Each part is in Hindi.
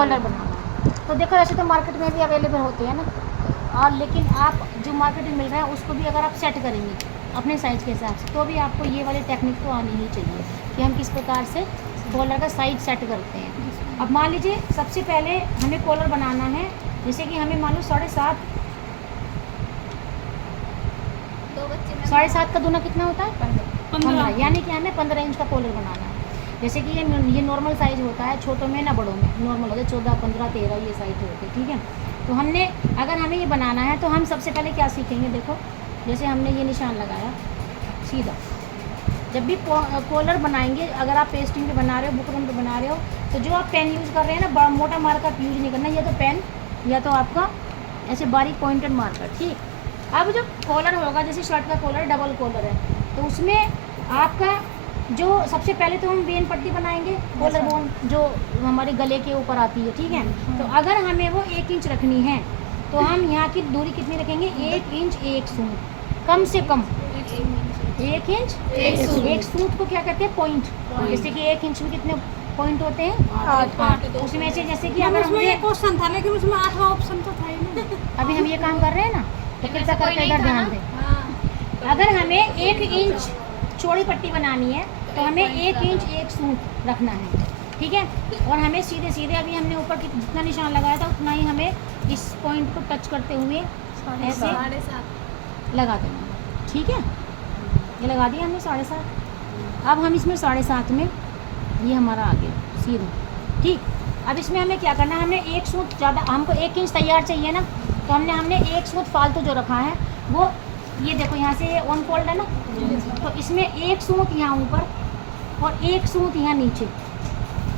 कॉलर बनाना है। तो देखो ऐसे तो मार्केट में भी अवेलेबल होते हैं ना, और लेकिन आप जो मार्केट में मिल रहा है उसको भी अगर आप सेट करेंगे अपने साइज़ के हिसाब से, तो भी आपको ये वाली टेक्निक तो आनी ही चाहिए कि हम किस प्रकार से कॉलर का साइज सेट करते हैं। अब मान लीजिए सबसे पहले हमें कॉलर बनाना है, जैसे कि हमें मान लो 7.5 का दूना कितना होता है 15, यानी कि हमें 15 इंच का कॉलर बनाना है। जैसे कि ये नॉर्मल साइज़ होता है, छोटों में ना बड़ों में, नॉर्मल होता है 14, 15, 13 ये साइज़ होते हैं, ठीक है। तो हमने अगर हमें ये बनाना है तो हम सबसे पहले क्या सीखेंगे, देखो जैसे हमने ये निशान लगाया सीधा, जब भी कॉलर बनाएंगे, अगर आप पेस्टिंग पे बना रहे हो, बुकरम पे बना रहे हो, तो जो आप पेन यूज़ कर रहे हैं ना, बड़ा मोटा मार्कर यूज़ नहीं करना, या तो पेन या तो आपका ऐसे बारीक पॉइंटेड मार्कर, ठीक। अब जो कॉलर होगा, जैसे शर्ट का कॉलर डबल कॉलर है, तो उसमें आपका जो सबसे पहले तो हम वेन पट्टी बनाएंगे, कॉलर बोन जो हमारे गले के ऊपर आती है, ठीक है। तो अगर हमें वो 1 इंच रखनी है तो हम यहाँ की दूरी कितनी रखेंगे, 1 इंच 1 सूत, कम से कम 1 इंच 1 सूत को क्या कहते हैं, पॉइंट। जैसे कि 1 इंच में कितने पॉइंट होते हैं, 8। तो उसमें से जैसे कि अगर उसमें एक क्वेश्चन था लेकिन उसमें 8वां ऑप्शन तो था ही नहीं। अभी हम ये काम कर रहे हैं ना, तो कृपया करके इधर ध्यान दें। अगर हमें 1 इंच चौड़ी पट्टी बनानी है तो हमें 1 इंच 1 सूत रखना है, ठीक है। और हमें सीधे सीधे अभी हमने ऊपर जितना निशान लगाया था उतना ही हमें इस पॉइंट को टच करते हुए ऐसे लगा देना, ठीक है। ये लगा दिया हमने 7.5। अब हम इसमें 7.5 में ये हमारा आ गया सीधा, ठीक। अब इसमें हमें क्या करना है, हमने 1 सूत ज़्यादा, हमको 1 इंच तैयार चाहिए ना, तो हमने 1 सूत फालतू जो रखा है वो ये देखो यहाँ से ऑन फोल्ड है ना, तो इसमें 1 सूत यहाँ ऊपर और 1 सूत यहाँ नीचे,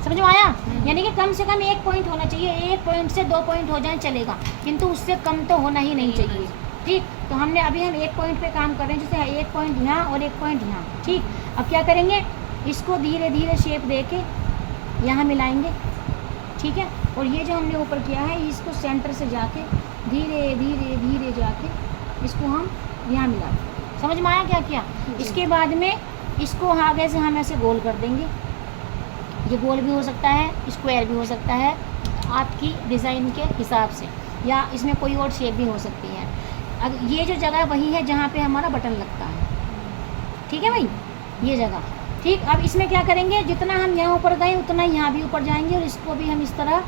समझ में आया। यानी कि कम से कम 1 पॉइंट होना चाहिए, 1 पॉइंट से 2 पॉइंट हो जाए चलेगा, किंतु उससे कम तो होना ही नहीं चाहिए, ठीक। तो हमने अभी हम 1 पॉइंट पे काम कर रहे हैं, जैसे 1 पॉइंट यहाँ और 1 पॉइंट यहाँ, ठीक। अब क्या करेंगे, इसको धीरे धीरे शेप दे के यहाँ मिलाएंगे, ठीक है। और ये जो हमने ऊपर किया है इसको सेंटर से जाके धीरे धीरे धीरे जाके इसको हम यहाँ मिला, समझ में आया क्या किया। इसके बाद में इसको आगे से हम ऐसे गोल कर देंगे, ये गोल भी हो सकता है, स्क्वायर भी हो सकता है आपकी डिज़ाइन के हिसाब से, या इसमें कोई और शेप भी हो सकती है। अब ये जो जगह वही है जहाँ पे हमारा बटन लगता है, ठीक है भाई, ये जगह, ठीक। अब इसमें क्या करेंगे, जितना हम यहाँ ऊपर गए उतना यहाँ भी ऊपर जाएंगे, और इसको भी हम इस तरह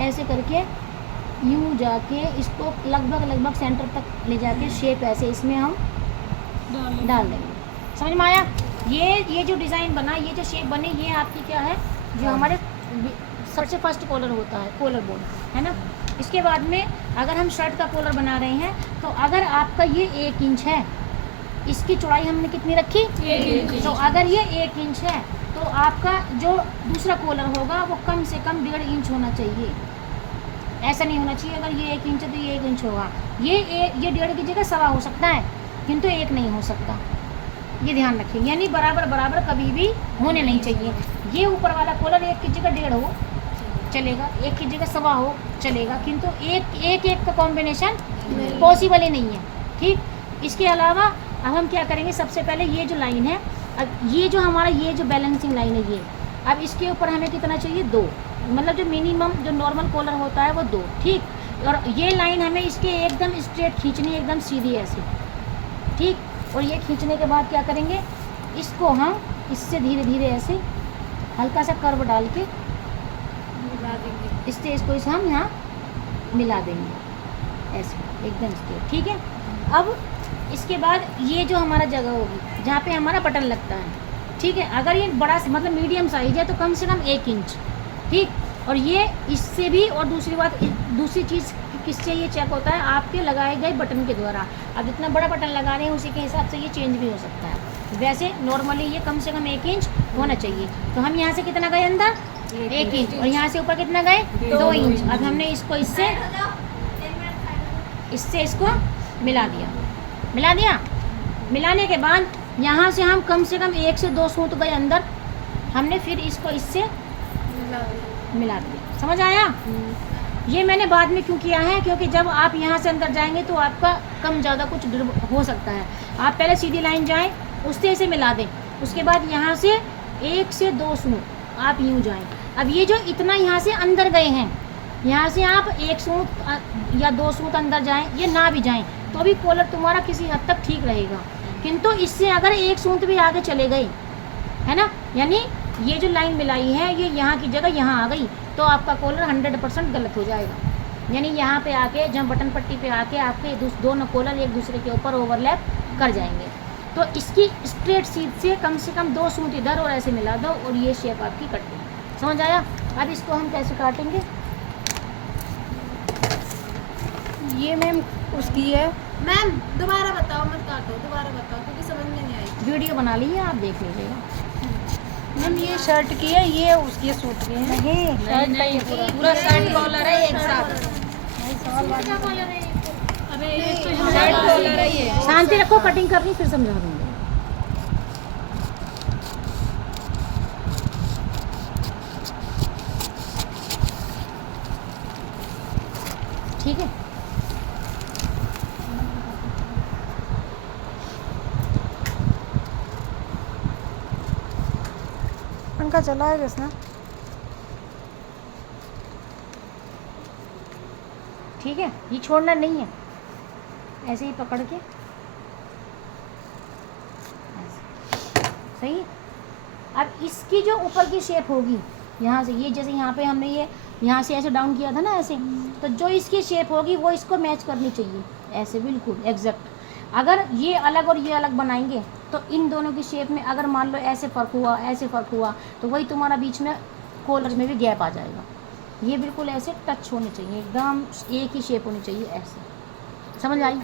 ऐसे करके यूँ जाके इसको लगभग सेंटर तक ले जाके शेप ऐसे इसमें हम डाल देंगे, समझ में आया। ये जो डिज़ाइन बना, ये जो शेप बनी, ये आपकी क्या है, जो हमारे सबसे फर्स्ट कॉलर होता है, कॉलर बोन है ना। इसके बाद में अगर हम शर्ट का कॉलर बना रहे हैं, तो अगर आपका ये 1 इंच है, इसकी चौड़ाई हमने कितनी रखी, 1 इंच। तो अगर ये 1 इंच है तो आपका जो दूसरा कॉलर होगा वो कम से कम 1.5 इंच होना चाहिए, ऐसा नहीं होना चाहिए। अगर ये 1 इंच है तो ये 1 इंच होगा, ये 1.5 की जगह 1.25 हो सकता है, किंतु 1 नहीं हो सकता, ये ध्यान रखिए। यानी बराबर बराबर कभी भी होने नहीं चाहिए। ये ऊपर वाला कॉलर 1 की जगह 1.5 हो चलेगा, 1 की जगह 1.25 हो चलेगा, किंतु एक का कॉम्बिनेशन पॉसिबल ही नहीं है, ठीक। इसके अलावा अब हम क्या करेंगे, सबसे पहले ये जो लाइन है, अब ये जो हमारा ये जो बैलेंसिंग लाइन है, ये अब इसके ऊपर हमें कितना चाहिए, 2, मतलब जो मिनिमम जो नॉर्मल कॉलर होता है वो 2, ठीक। और ये लाइन हमें इसके एकदम स्ट्रेट खींचनी है, एकदम सीधी ऐसे, ठीक। और ये खींचने के बाद क्या करेंगे, इसको हम इससे धीरे धीरे ऐसे हल्का सा कर्व डाल के इससे इसको इस हम यहाँ मिला देंगे ऐसे एकदम स्ट्रेट, ठीक है। अब इसके बाद ये जो हमारा जगह होगी जहाँ पे हमारा बटन लगता है, ठीक है। अगर ये बड़ा मतलब मीडियम साइज है तो कम से कम 1 इंच, ठीक। और ये इससे भी, और दूसरी बात, दूसरी चीज़ किससे ये चेक होता है, आपके लगाए गए बटन के द्वारा। अब जितना बड़ा बटन लगा रहे हैं उसी के हिसाब से ये चेंज भी हो सकता है। वैसे नॉर्मली ये कम से कम 1 इंच होना चाहिए। तो हम यहाँ से कितना गए अंदर, 1 इंच, और यहाँ से ऊपर कितना गए, 2 इंच। अब हमने इसको इससे इसको मिला दिया। मिलाने के बाद यहाँ से हम कम से कम 1 से 2 सूत गए अंदर, हमने फिर इसको इससे मिला दिया, समझ आया। ये मैंने बाद में क्यों किया है, क्योंकि जब आप यहाँ से अंदर जाएंगे तो आपका कम ज़्यादा कुछ हो सकता है। आप पहले सीधी लाइन जाएं, उससे इसे मिला दें, उसके बाद यहाँ से 1 से 2 सूत आप यूँ जाएं, अब ये जो इतना यहाँ से अंदर गए हैं, यहाँ से आप एक सूत या 2 सूत अंदर जाएं, ये ना भी जाएं, तो भी कॉलर तुम्हारा किसी हद तक ठीक रहेगा। किंतु इससे अगर एक सूत भी आगे चले गए, है ना, यानी ये जो लाइन मिलाई है ये यहाँ की जगह यहाँ आ गई, तो आपका कॉलर 100% गलत हो जाएगा। यानी यहाँ पे आके जब बटन पट्टी पे आके आपके दोनों कॉलर एक दूसरे के ऊपर ओवरलैप कर जाएंगे। तो इसकी स्ट्रेट सीध से कम 2 सूत इधर और ऐसे मिला दो और ये शेप आपकी कट गई। समझ आया? अब इसको हम कैसे काटेंगे? ये मैम उसकी है। मैम दोबारा बताओ, मत काटो, दोबारा बताओ क्योंकि समझ में नहीं आई। वीडियो बना ली है, आप देख लीजिएगा। मैम ये शर्ट की है, ये उसकी सूट की है। नहीं, पूरा शर्ट कॉलर है एक साथ। अरे शर्ट कॉलर है ये। शांति रखो, कटिंग करनी फिर समझा दूंगी। ठीक है, पंखा चला है इसने। ठीक है, ये छोड़ना नहीं है, ऐसे ही पकड़ के ऐसे। सही है। अब इसकी जो ऊपर की शेप होगी यहाँ से, ये जैसे यहाँ पे हमने ये यहाँ से ऐसे डाउन किया था ना ऐसे, तो जो इसकी शेप होगी वो इसको मैच करनी चाहिए, ऐसे बिल्कुल एग्जैक्ट। अगर ये अलग और ये अलग बनाएंगे तो इन दोनों की शेप में अगर मान लो ऐसे फ़र्क हुआ, ऐसे फ़र्क हुआ, तो वही तुम्हारा बीच में कॉलर में भी गैप आ जाएगा। ये बिल्कुल ऐसे टच होने चाहिए, एकदम एक ही शेप होनी चाहिए, ऐसे। समझ आई?